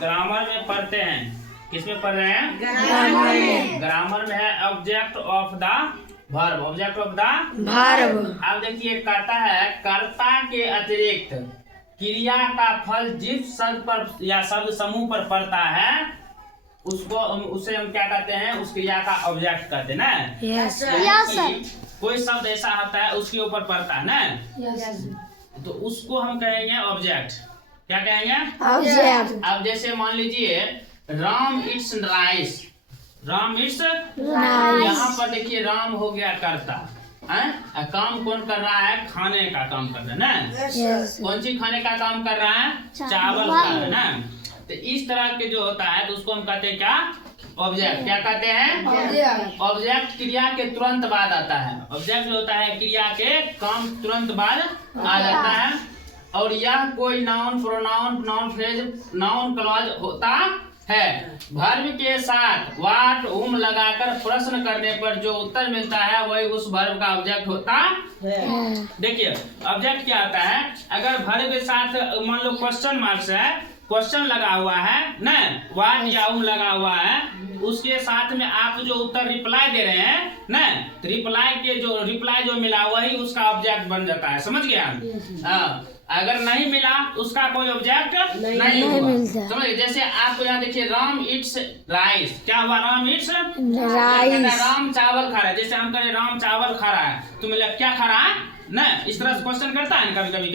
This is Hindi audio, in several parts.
ग्रामर में पढ़ते हैं। किस में पढ़ रहे हैं? ग्रामर में। ग्रामर में है object of the verb. Object of the verb. अब देखिए कहता है कर्ता के अतिरिक्त क्रिया का फल जिस शब्द पर या शब्द समूह पर पड़ता है उसे हम क्या कहते हैं? उस क्रिया का ऑब्जेक्ट कहते हैं ना। यस कोई शब्द ऐसा होता है उसके ऊपर पड़ता है ना, तो उसको हम कहेंगे ऑब्जेक्ट। क्या कहेंगे? ऑब्जेक्ट। अब जैसे मान लीजिए Ram it's rice. Ram it's rice. यहाँ पर देखिए राम हो गया कर्ता है। काम कौन कर रहा है? खाने का काम कर रहा है ना। यस। कौन सी खाने का काम कर रहा है? चावल का है ना। तो इस तरह के जो होता है तो उसको हम कहते हैं क्या? ऑब्जेक्ट। क्या कहते हैं? ऑब्जेक्ट क्रिया के तुरंत बाद आता है। ऑब्जेक्ट जो होता है क्रिया के काम तुरंत बाद आ जाता है। और यह कोई noun, pronoun, noun phrase, noun clause होता है। वर्ब के साथ व्हाट, हुम लगाकर प्रश्न करने पर जो उत्तर मिलता है वही उस वर्ब का ऑब्जेक्ट होता है। देखिए ऑब्जेक्ट क्या होता है? अगर वर्ब के साथ मान लो क्वेश्चन मार्क्स है, क्वेश्चन लगा हुआ है ना, व्हाट या हुम लगा हुआ है, उसके साथ में आप जो उत्तर रिप्लाई दे रहे हैं ना, तो रिप्लाई जो मिला वही उसका ऑब्जेक्ट बन जाता है। समझ गया? हाँ। अगर नहीं मिला उसका कोई ऑब्जेक्ट नहीं हुआ। समझिए जैसे आपको यहाँ देखिए राम इट्स राइस। क्या हुआ? Ram it's rice. राम चावल खा रहा है। जैसे हम कहें राम चावल खा रहा है तो मतलब क्या खा रहा है ना, इस तरह से क्वेश्चन करता है कभी कभी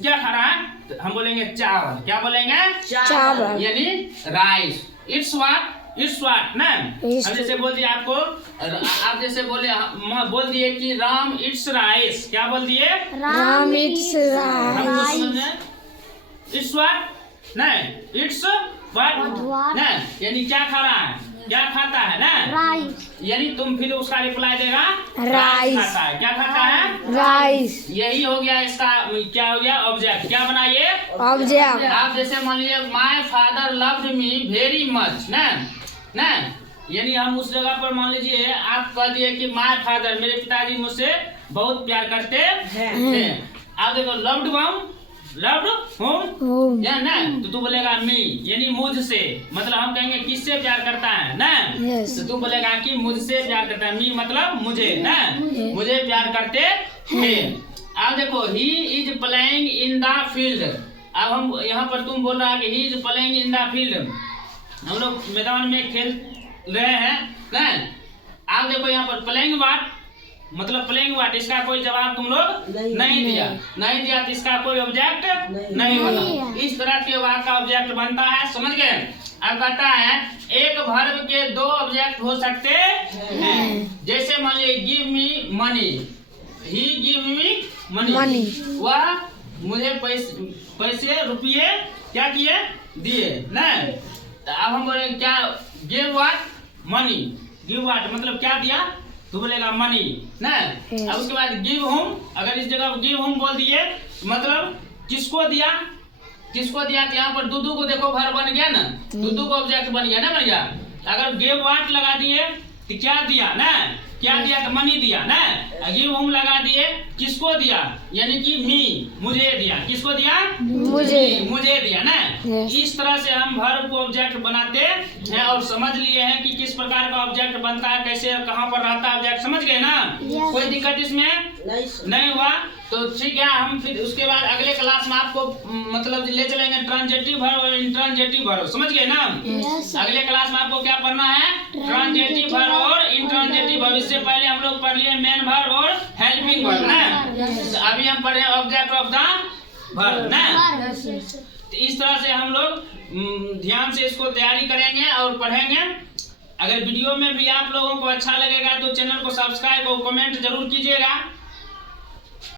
क्या खा रहा है, तो हम बोलेंगे चावल। क्या बोलेंगे? चावल यानी राइस। इट्स व्हाट ना। अब जैसे बोल दिया आपको, आप जैसे बोल दिए कि राम इट्स राइस। क्या बोल दिए? Ram it's rice. It's what नहीं, इट्स व्हाट ना, यानी क्या खा रहा है? क्या खाता है ना? राइस। यानी तुम फिर उसका रिप्लाई देगा राइस खाता है। क्या खाता है? राइस। यही हो गया इसका क्या हो गया? ऑब्जेक्ट। क्या बना ये? ऑब्जेक्ट। आप जैसे मान लीजिए my father loved me very much ना, यानी हम उस जगह पर मान लीजिए आप कह दिए कि माय फादर, मेरे पिताजी मुझसे बहुत प्यार करते हैं। आप देखो लव्ड होम या ना, तो तू बोलेगा मी, यानी मुझसे। मतलब हम कहेंगे किससे प्यार करता है ना, तो तू बोलेगा कि मुझसे प्यार करता है। मी मतलब मुझे ना, मुझे प्यार करते हैं। अब देखो he is playing in the field. अब हम यहाँ पर तुम बोल रहा है कि he is playing in the field, हम लोग मैदान में खेल रहे हैं ना। आप देखो यहाँ पर प्लेइंग व्हाट मतलब प्लेइंग व्हाट, इसका कोई जवाब तुम लोग नहीं दिया तो इसका कोई ऑब्जेक्ट नहीं बना। इस तरह के वाक्य का ऑब्जेक्ट बनता है। समझ गए? अब कहता है एक वर्ब के दो ऑब्जेक्ट हो सकते हैं। जैसे मान लीजिए गिव मी मनी, ही गिव मी मनी, वह मुझे पैसे रुपये क्या किए? दिए ना। अब हम बोले क्या? Give what money. Give what मतलब क्या दिया? तो बोलेगा मनी ना। अब उसके बाद गिव होम, अगर इस जगह गिव होम बोल दिए मतलब किसको दिया? तो यहाँ पर दूधू को देखो भर बन गया ना, दूधू को ऑब्जेक्ट बन गया ना, बन गया। अगर गिव व्हाट लगा दिए तो क्या दिया ना, क्या दिया? तो मनी दिया ना। गिव होम लगा दिए किसको दिया? यानी कि मी, मुझे दिया। किसको दिया? मुझे दिया ना। इस तरह से हम वर्ब को ऑब्जेक्ट बनाते हैं और समझ लिए हैं कि किस प्रकार का ऑब्जेक्ट बनता है, कैसे कहाँ पर रहता है ऑब्जेक्ट। समझ गए ना? कोई दिक्कत इसमें नहीं हुआ? तो ठीक है, हम फिर उसके बाद अगले क्लास में आपको मतलब ले चलेंगे ट्रांजिटिव वर्ब और इंट्रांजिटिव वर्ब। समझ गए ना? अगले क्लास में आपको क्या पढ़ना है? ट्रांजिटिव वर्ब और इंट्रांजिटिव वर्ब। इससे पहले हम लोग पढ़ लिए मेन वर्ब और हेल्पिंग वर्ब ना। अभी हम पढ़े ऑब्जेक्ट ऑफ द वर्ब ना। तो इस तरह से हम लोग ध्यान से इसको तैयारी करेंगे और पढ़ेंगे। अगर वीडियो में भी आप लोगों को अच्छा लगेगा तो चैनल को सब्सक्राइब और कमेंट जरूर कीजिएगा।